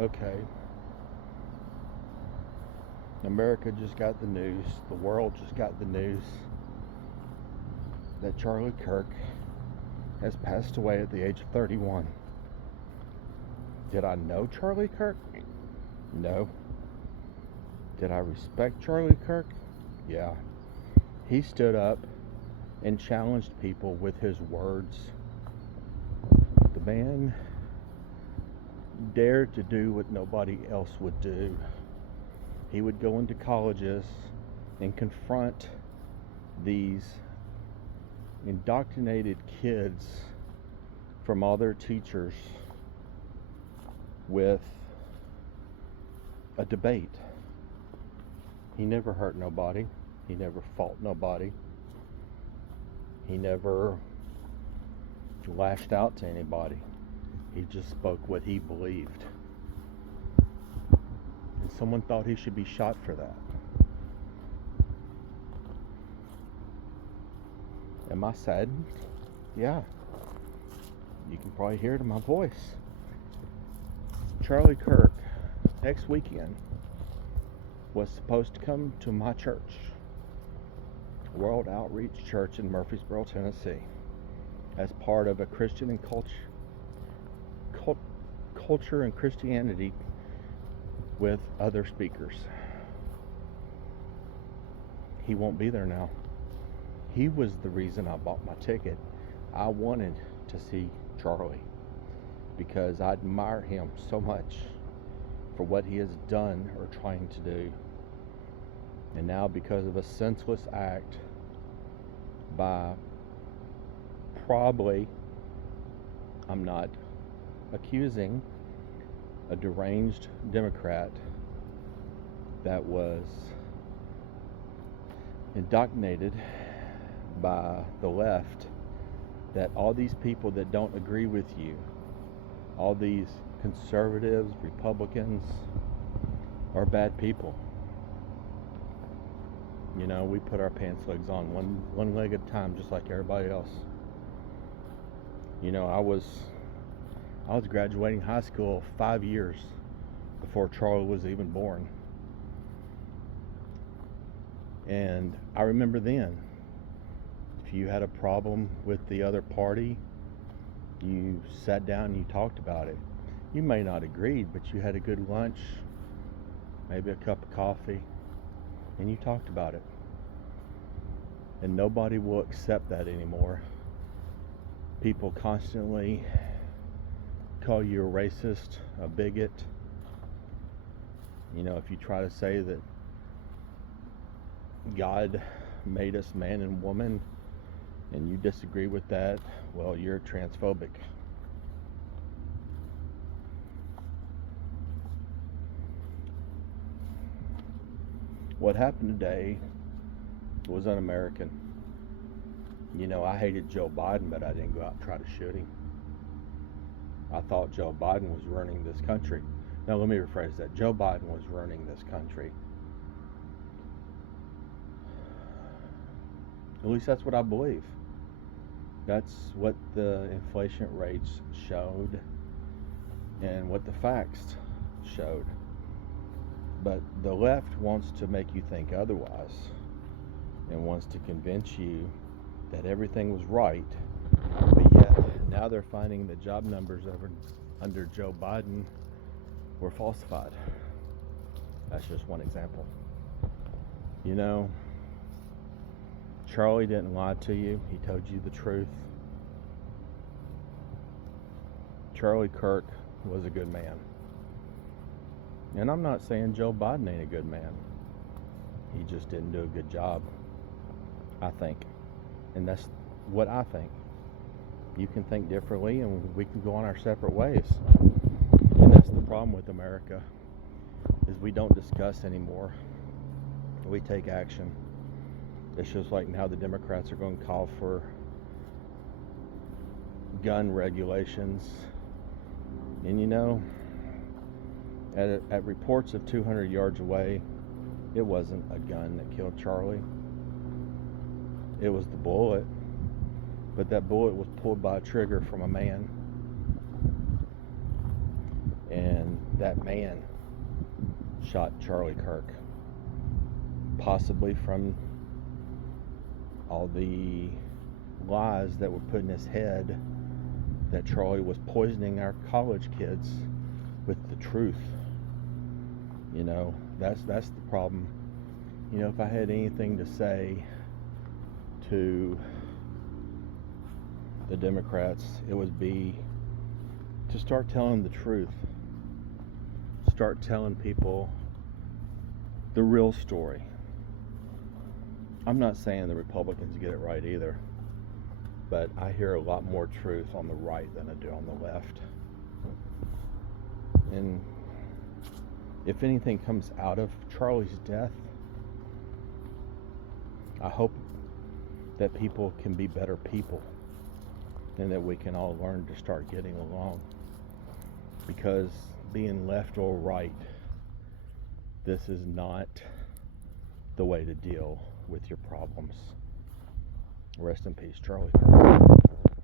Okay, America just got the news, the world just got the news that Charlie Kirk has passed away at the age of 31. Did I know Charlie Kirk? No. Did I respect Charlie Kirk? Yeah. He stood up and challenged people with his words. The man dared to do what nobody else would do. He would go into colleges and confront these indoctrinated kids from all their teachers with a debate. He never hurt nobody. He never fought nobody. He never lashed out to anybody. He just spoke what he believed. And someone thought he should be shot for that. Am I saddened? Yeah. You can probably hear it in my voice. Charlie Kirk, next weekend, was supposed to come to my church, World Outreach Church in Murfreesboro, Tennessee, as part of a Christian and culture and Christianity with other speakers. He won't be there now. He was the reason I bought my ticket. I wanted to see Charlie because I admire him so much for what he has done or trying to do. And now, because of a senseless act by probably, I'm not accusing, a deranged Democrat that was indoctrinated by the left, that all these people that don't agree with you, all these conservatives, Republicans, are bad people. You know, we put our pants legs on one leg at a time, just like everybody else. You know, I was graduating high school 5 years before Charlie was even born. And I remember then, if you had a problem with the other party, you sat down and you talked about it. You may not agree, but you had a good lunch, maybe a cup of coffee, and you talked about it. And nobody will accept that anymore. People constantly call you a racist, a bigot. You know, if you try to say that God made us man and woman and you disagree with that, well, you're transphobic. What happened today was un-American. You know, I hated Joe Biden, but I didn't go out and try to shoot him. I thought Joe Biden was running this country. Now, let me rephrase that. Joe Biden was running this country. At least that's what I believe. That's what the inflation rates showed and what the facts showed. But the left wants to make you think otherwise and wants to convince you that everything was right. But yet, now they're finding that job numbers under Joe Biden were falsified. That's just one example. You know, Charlie didn't lie to you. He told you the truth. Charlie Kirk was a good man. And I'm not saying Joe Biden ain't a good man. He just didn't do a good job, I think. And that's what I think. You can think differently and we can go on our separate ways. And that's the problem with America, is we don't discuss anymore. We take action. It's just like now the Democrats are going to call for gun regulations. And you know, at reports of 200 yards away, it wasn't a gun that killed Charlie. It was the bullet. But that bullet was pulled by a trigger from a man. And that man shot Charlie Kirk, possibly from all the lies that were put in his head that Charlie was poisoning our college kids with the truth. You know, that's the problem. You know, if I had anything to say to the Democrats, it would be to start telling the truth. Start telling people the real story. I'm not saying the Republicans get it right either, but I hear a lot more truth on the right than I do on the left. And if anything comes out of Charlie's death, I hope that people can be better people and that we can all learn to start getting along. Because being left or right, this is not the way to deal with your problems. Rest in peace, Charlie Kirk.